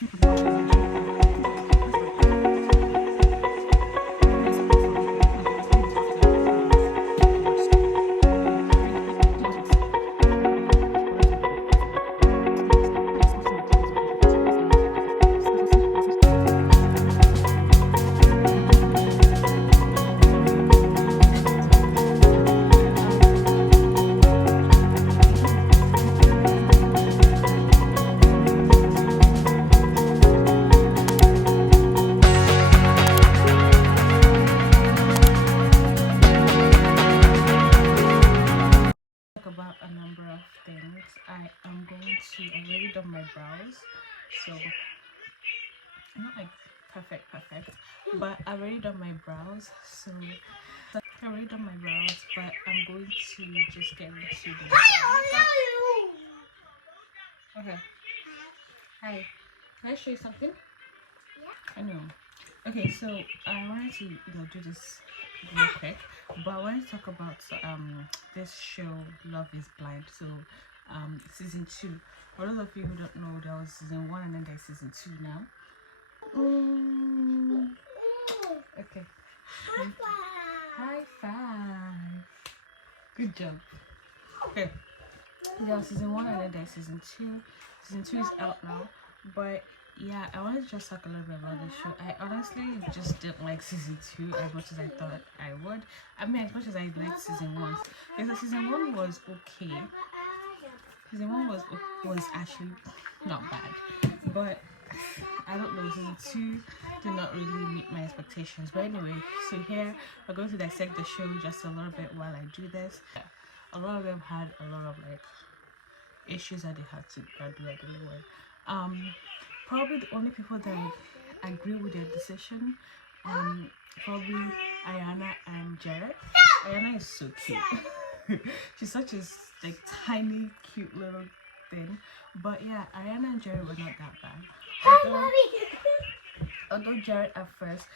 About a number of things. I am going to already done my brows, so not like perfect, but I've already done my brows. So I've already done my brows, but I'm going to just get into the okay. Hi, can I show you something? I know. Okay, so I wanted to do this real quick, but I wanted to talk about this show Love is Blind. So season 2. For those of you who don't know, there was season 1 and then there's season 2 now. Okay. High five. Good job. Okay. There was season 1 and then there's season 2. Season 2 is out now, but yeah, I wanted to just talk a little bit about the show. I honestly just didn't like season 2 as much as I thought I would. I mean, as much as I liked season 1. Because season 1 was okay. Season 1 was actually not bad. But I don't know, season 2 did not really meet my expectations. But anyway, so here we're going to dissect the show just a little bit while I do this. A lot of them had a lot of like issues that they had to do at the lower. Probably the only people that I agree with their decision, probably Ayana and Jared. Ayana is so cute. She's such a like tiny, cute little thing. But yeah, Ayana and Jared were not that bad. Although Jared at first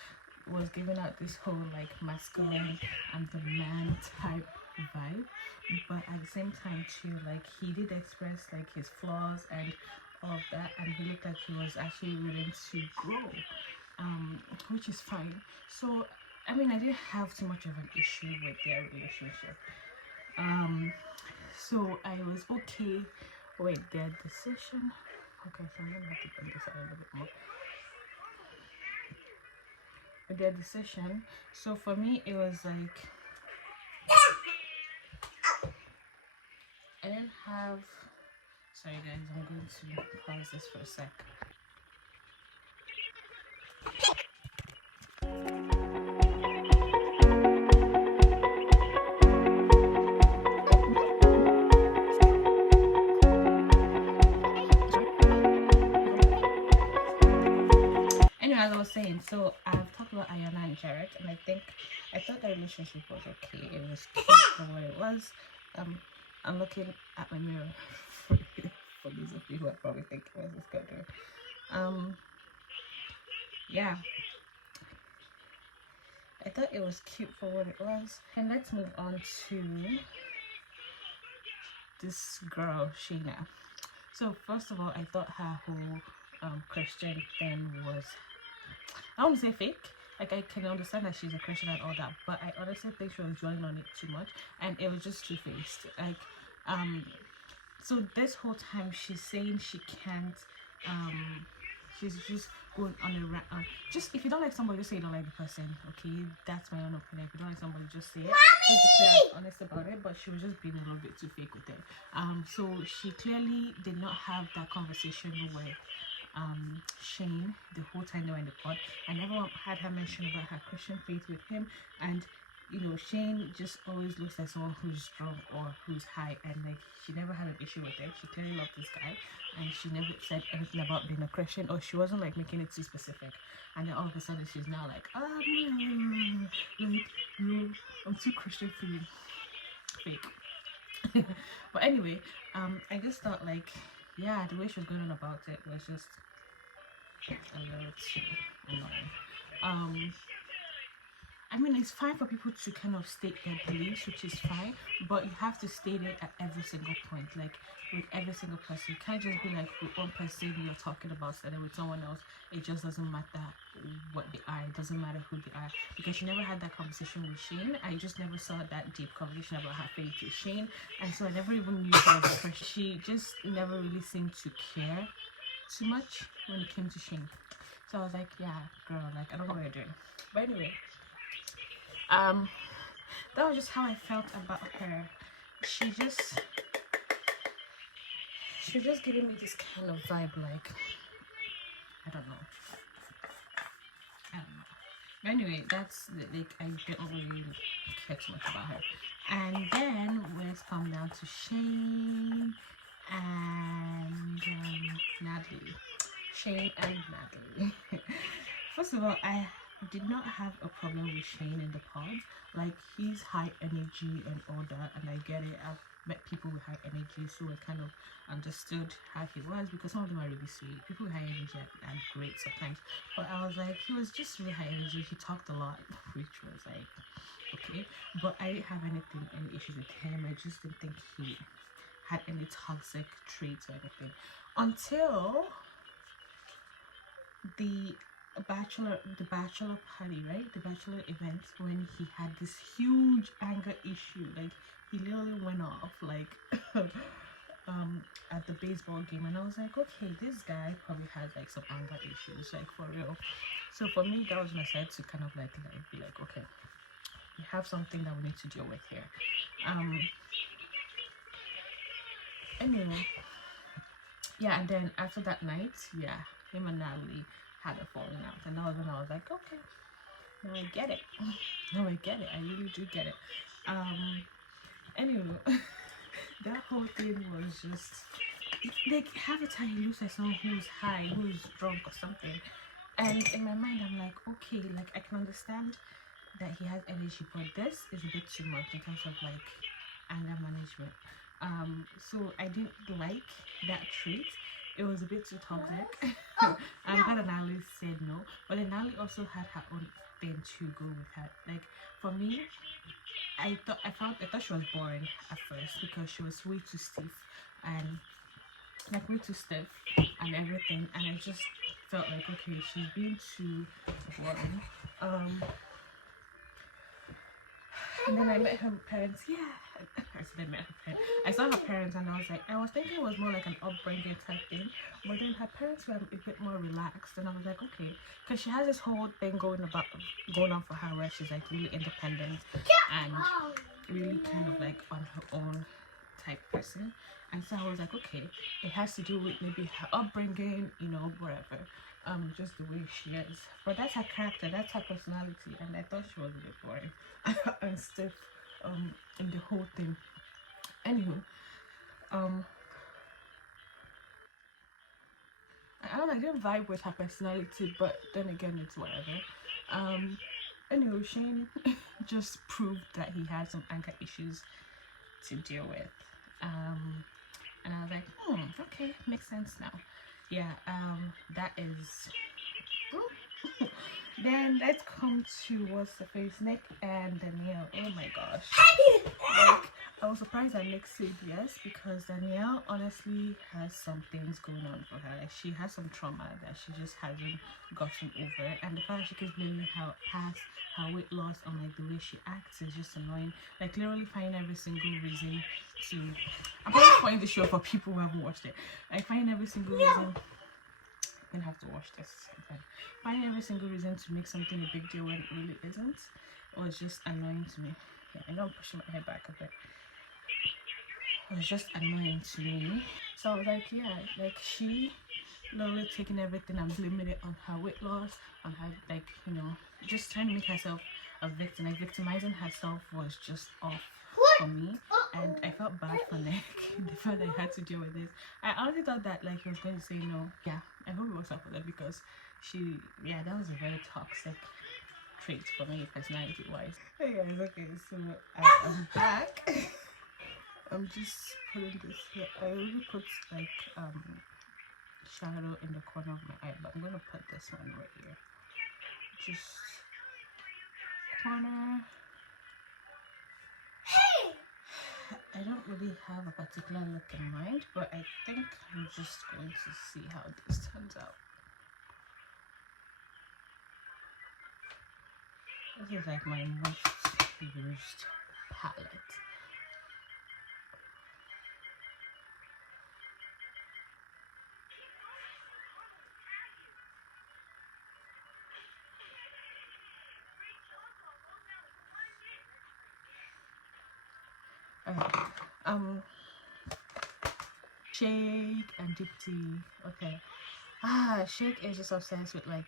was giving out this whole like masculine and the man type vibe, but at the same time too, like he did express like his flaws and all of that, and he looked like he was actually willing to grow, which is fine. So I mean, I didn't have too much of an issue with their relationship. So I was okay with their decision. Okay, so I'm gonna have to bring this out a little bit more. With their decision, so for me it was like I didn't have. Sorry guys, I'm going to pause this for a sec. Anyway, as I was saying, so I've talked about Ayana and Jared, and I thought the relationship was okay. It was cute for what it was. I'm looking at my mirror for those of you who are probably thinking, what's this guy doing? Yeah, I thought it was cute for what it was. And let's move on to this girl, Sheena. So first of all, I thought her whole Christian thing was, I don't want to say fake. Like, I can understand that she's a Christian and all that, but I honestly think she was dwelling on it too much, and it was just two-faced. Like, so this whole time she's saying she can't, she's just going on a rant. Just if you don't like somebody, just say you don't like the person. Okay, that's my own opinion. If you don't like somebody, just say it. She's honest about it, but she was just being a little bit too fake with it. So she clearly did not have that conversation with Shane the whole time they were in the pod. I never had her mention about her Christian faith with him, and Shane just always looks like someone who's drunk or who's high, and like she never had an issue with it. She clearly loved this guy, and she never said anything about being a Christian, or she wasn't like making it too specific. And then all of a sudden she's now like, I'm too Christian for you. Fake. But anyway, I just thought like, yeah, the way she was going on about it was just a little too annoying. I mean, it's fine for people to kind of state their beliefs, which is fine, but you have to state it at every single point, like with every single person. You can't just be like with one person you're talking about, and then with someone else, it just doesn't matter what they are, it doesn't matter who they are, because she never had that conversation with Shane. I just never saw that deep conversation about her faith with Shane, and so I never even knew her as a person. She just never really seemed to care too much when it came to Shane. So I was like, yeah, girl, like I don't know what you're doing. But anyway, that was just how I felt about her. She just giving me this kind of vibe, like I don't know. But anyway, that's like I don't really care too much about her. And then let's come down to Shane and Natalie. Shane and Natalie. First of all, I did not have a problem with Shane in the pod. Like, he's high energy and all that, and I get it. I've met people with high energy, so I kind of understood how he was, because some of them are really sweet. People with high energy are great sometimes, but I was like, he was just really high energy. He talked a lot, which was like, okay, but I didn't have any issues with him. I just didn't think he had any toxic traits or anything until the bachelor party, right? The bachelor event, when he had this huge anger issue. Like, he literally went off like at the baseball game, and I was like, okay, this guy probably has like some anger issues, like for real. So for me, that was when I started to kind of like be like, okay, we have something that we need to deal with here. Anyway, yeah, and then after that night, yeah, him and Natalie had a falling out, and that was when I was like, okay, now I get it. Now I get it. I really do get it. Anyway, that whole thing was just like, half the time he looks like someone who's high, who's drunk or something, and in my mind I'm like, okay, like I can understand that he has energy, but this is a bit too much in terms of like anger management. So I didn't like that trait. It was a bit too toxic. I'm glad that Natalie said no, but then Natalie also had her own thing to go with her. Like, for me, I thought she was boring at first, because she was way too stiff and like way too stiff and everything, and I just felt like, okay, she's being too boring. And then I met her parents. Yeah, I said I met her parents. I saw her parents, and I was thinking it was more like an upbringing type thing, but then her parents were a bit more relaxed, and I was like, okay, because she has this whole thing going on for her, where she's like really independent and really kind of like on her own type person. And so I was like, okay, it has to do with maybe her upbringing, whatever, just the way she is. But that's her character, that's her personality, and I thought she was a bit boring and stiff in the whole thing. Anywho, I don't know, I didn't vibe with her personality, but then again, it's whatever. Anyway, Shane just proved that he had some anger issues to deal with. And I was like, okay, makes sense now. Yeah, that is. Then let's come to what's the face, Nick and Danielle. Oh my gosh. Like, I was surprised that Nick said yes, because Danielle honestly has some things going on for her. Like, she has some trauma that she just hasn't gotten over, and the fact that she keeps blaming her past, her weight loss, on like the way she acts is just annoying. Like, literally finding every single reason to. I'm probably spoiling the show for people who haven't watched it. Like, finding every single reason. I'm gonna have to watch this. Finding every single reason to make something a big deal when it really isn't was just annoying to me. Yeah, I know I'm pushing my head back a bit. It was just annoying to me. So I was like, yeah, like, she literally taking everything and blaming it on her weight loss, on her, like, just trying to make herself a victim. Like, victimizing herself was just off for me, and I felt bad for Nick. The fact that I had to deal with this. I honestly thought that like he was going to say no. Yeah, I hope it works out for that, because that was a very toxic trait for me, personality wise. Hey guys, okay, so I'm back. I'm just putting this here. I already put like shadow in the corner of my eye, but I'm gonna put this one right here. Just corner. I don't really have a particular look in mind, but I think I'm just going to see how this turns out. This is like my most used palette. Okay. Shake and Dipti. Okay. Shake is just obsessed with like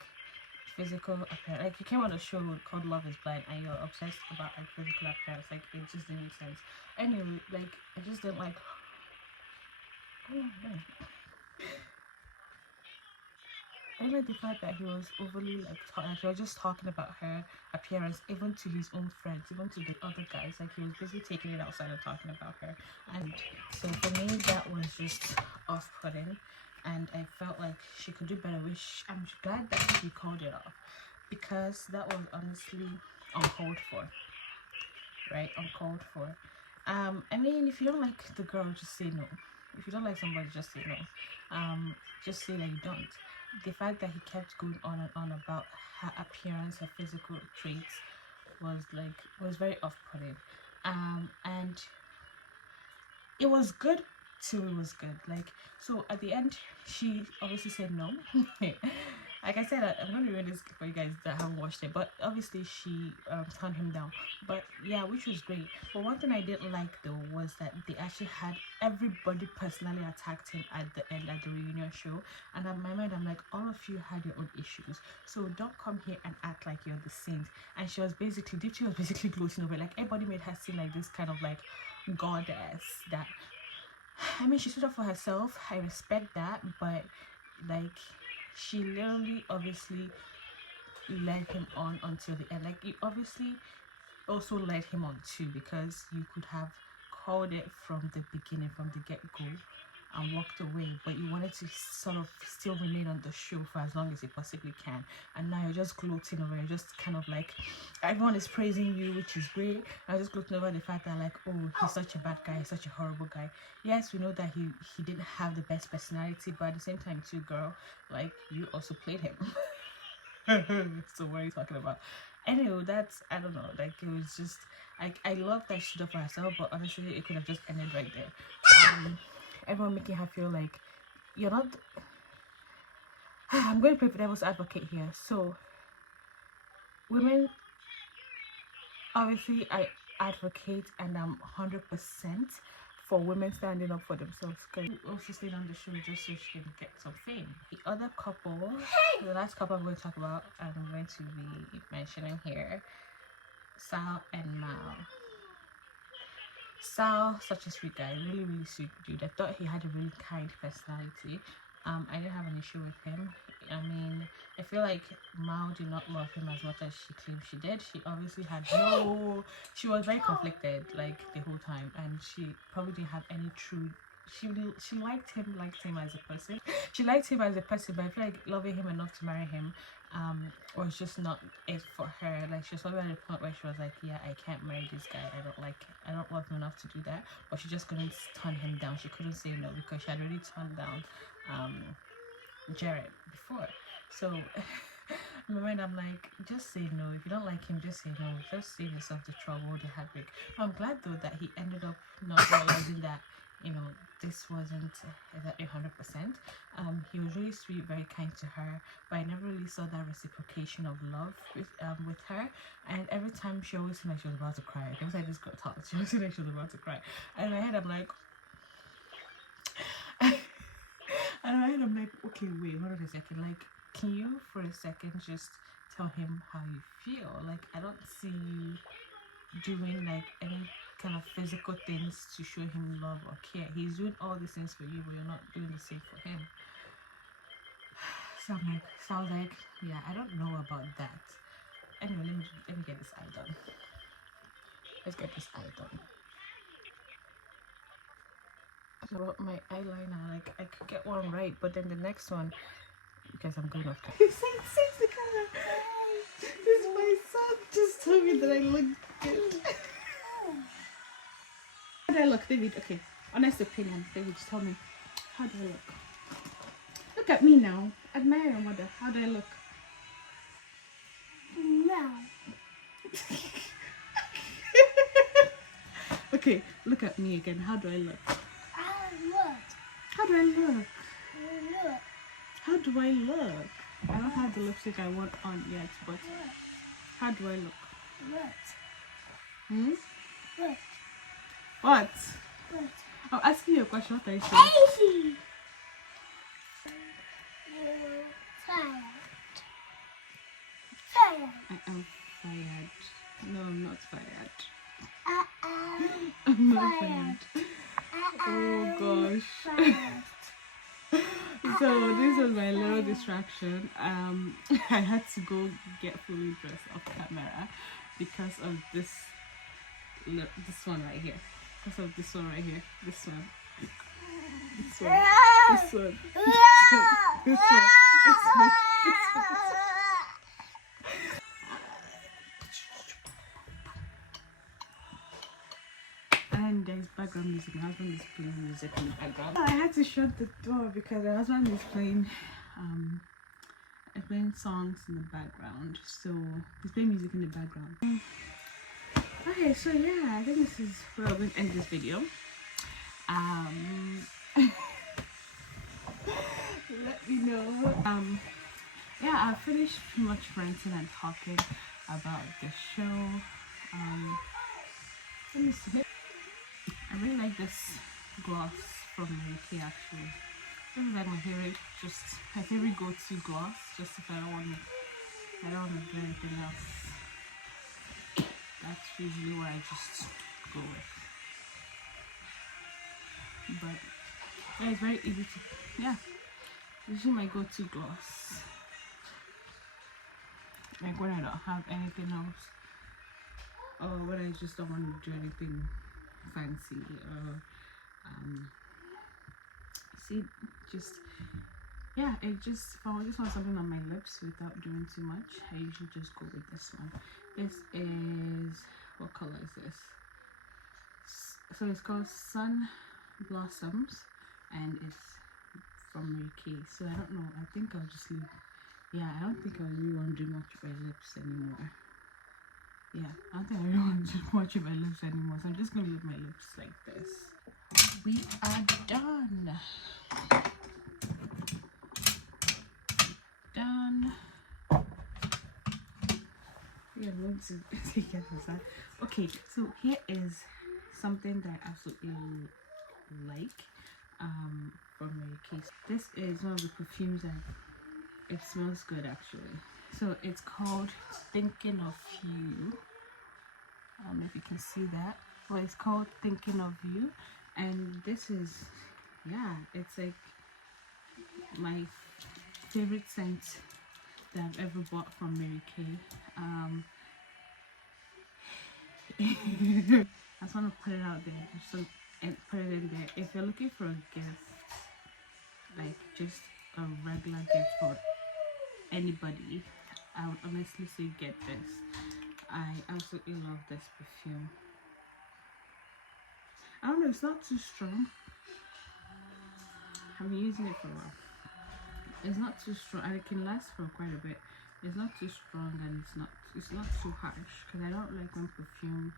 physical appearance. Like you came on a show called Love is Blind and you're obsessed about like physical appearance. Like it just didn't make sense. Anyway, like I just didn't like. Oh man. I like the fact that he was overly like he was just talking about her appearance, even to his own friends, even to the other guys. Like he was basically taking it outside and talking about her. And so for me, that was just off-putting, and I felt like she could do better. Which I'm glad that she called it off, because that was honestly uncalled for, right? Uncalled for. I mean, if you don't like the girl, just say no. If you don't like somebody, just say no. Just say that you don't. The fact that he kept going on and on about her appearance, her physical traits, was very off-putting. And it was good till it was good. Like, so at the end, she obviously said no. Like I said, I'm going to read this for you guys that haven't watched it, but obviously she turned him down. But yeah, which was great. But one thing I didn't like though was that they actually had everybody personally attacked him at the end at the reunion show. And in my mind, I'm like, all of you had your own issues, so don't come here and act like you're the saint. And she was basically, Dipti was basically gloating over it. Like everybody made her seem like this kind of like goddess that, I mean, she stood up for herself. I respect that, but like she literally obviously led him on until the end. Like you obviously also led him on too, because you could have called it from the beginning, from the get-go, and walked away, but you wanted to sort of still remain on the show for as long as you possibly can. And now you're just gloating over it, just kind of like everyone is praising you, which is great. I'm just gloating over the fact that like, oh, he's such a bad guy, he's such a horrible guy. Yes, we know that he didn't have the best personality, but at the same time too, girl, like you also played him. So what are you talking about? Anyway, that's, I don't know, like it was just like, I love that she stood up for herself, but honestly it could have just ended right there. Everyone making her feel like you're not. I'm going to play for devil's advocate here. So women, obviously I advocate and I'm 100% for women standing up for themselves, because also stayed on the show just so she can get some fame. The other couple, the last couple I'm going to talk about, I'm going to be mentioning here, Sal and Mal. Sal, such a sweet guy, really sweet dude. I thought he had a really kind personality. I didn't have an issue with him. I mean, I feel like Mal did not love him as much as she claimed she did. She obviously had she was very conflicted like the whole time, and she probably didn't have any true. She liked him as a person. She liked him as a person, but I feel like loving him enough to marry him was just not it for her. Like she was probably at a point where she was like, yeah, I can't marry this guy. I don't love him enough to do that. But she just couldn't turn him down. She couldn't say no because she had already turned down Jared before. So in my mind I'm like, just say no. If you don't like him, just say no. Just save yourself the trouble, the heartbreak. I'm glad though that he ended up not realizing that, you know, this wasn't exactly 100%. He was really sweet, very kind to her, but I never really saw that reciprocation of love with her. And every time she always seemed like she was about to cry. Every time this girl talked, she always seemed like she was about to cry. And in my head I'm like, okay, wait, hold on a second. Like, can you for a second just tell him how you feel? Like, I don't see you doing like any kind of physical things to show him love or care. He's doing all these things for you, but you're not doing the same for him. So I was like, yeah, I don't know about that. Anyway, let me get this eye done. Let's get this eye done. About my eyeliner, like I could get one right, but then the next one, because I'm going off camera. This my son just told me that I look good. How do I look, David? Okay, honest opinion, David, just tell me. How do I look? Look at me now. Admire your mother. How do I look? No. Okay, look at me again. How do I look? Look. How do I look? Look. How do I look? I don't have the lipstick I want on yet, but how do I look? Look. Hmm? Look. What? Look. I'm asking you a question. What are you saying? Easy. You're tired. Tired. I am fired. No, I'm not fired. I'm I'm not fired. fired. Oh gosh. Fired. So this was my little distraction. I had to go get fully dressed off camera because of this one right here. Because of this one right here. This one. This one. This one. This one. This one. This one. And there's background music. My husband is playing music in the background. I had to shut the door because my husband is playing songs in the background. So he's playing music in the background. Okay, so yeah, I think this is where I'm going to end this video. Let me know. Yeah, I finished pretty much ranting and talking about the show. Let me see. I really like this gloss from Mary Kay actually. This is like my favorite go-to gloss, just if I don't want to do anything else. That's usually what I just go with. But yeah, it's very easy to, yeah, usually my go-to gloss. Like when I don't have anything else, or when I just don't want to do anything fancy, or yeah, if I just want something on my lips without doing too much, I usually just go with this one. This is, what color is this? So it's called Sun Blossoms, and it's from Mary Kay. So I don't know, I think I'll just leave. Yeah, I don't think I really want to do much with my lips anymore. Yeah, I don't think I really want to do much with my lips anymore, so I'm just going to leave my lips like this. We are done. Done. Yeah, I'm going to take it aside. Okay, so here is something that I absolutely like from Mary Kay. This is one of the perfumes that it smells good actually. So it's called Thinking of You. I don't know if you can see that, but it's called Thinking of You, and this is, yeah, it's like my favorite scent that I've ever bought from Mary Kay. I just want to put it out there, so and put it in there. If you're looking for a gift, like just a regular gift for anybody, I would honestly say get this. I absolutely love this perfume. I don't know, it's not too strong. I've been using it for a while. It's not too strong, and it can last for quite a bit. It's not too strong, and it's not too harsh, because I don't like when perfume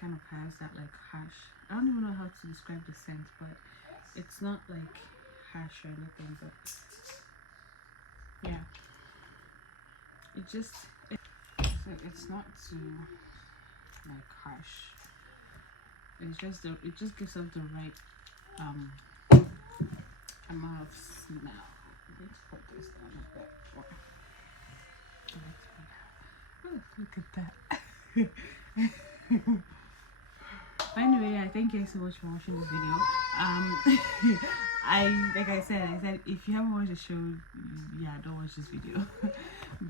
kind of has that like harsh. I don't even know how to describe the scent, but it's not like harsh or anything. But yeah, it's not too like harsh. It's just it just gives up the right amount of smell. Let's put this down a bit more. Oh, look at that. But anyway, I thank you guys so much for watching this video. Like I said if you haven't watched the show, yeah, don't watch this video.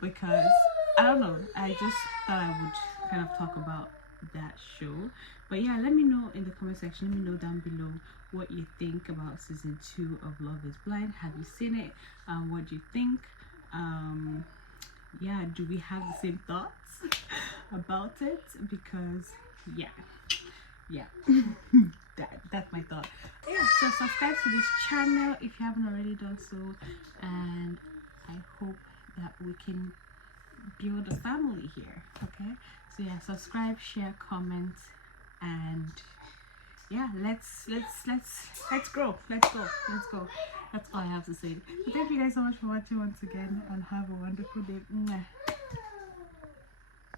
Because I don't know, I just thought I would kind of talk about that show. But yeah, let me know in the comment section, let me know down below what you think about season 2 of Love is Blind. Have you seen it? What do you think? yeah, do we have the same thoughts about it? Because yeah, that's my thought. Yeah, so subscribe to this channel if you haven't already done so, and I hope that we can build a family here. Okay, so yeah, subscribe, share, comment, and yeah, let's grow. Let's go. That's all I have to say. So thank you guys so much for watching once again, and have a wonderful day. Mwah.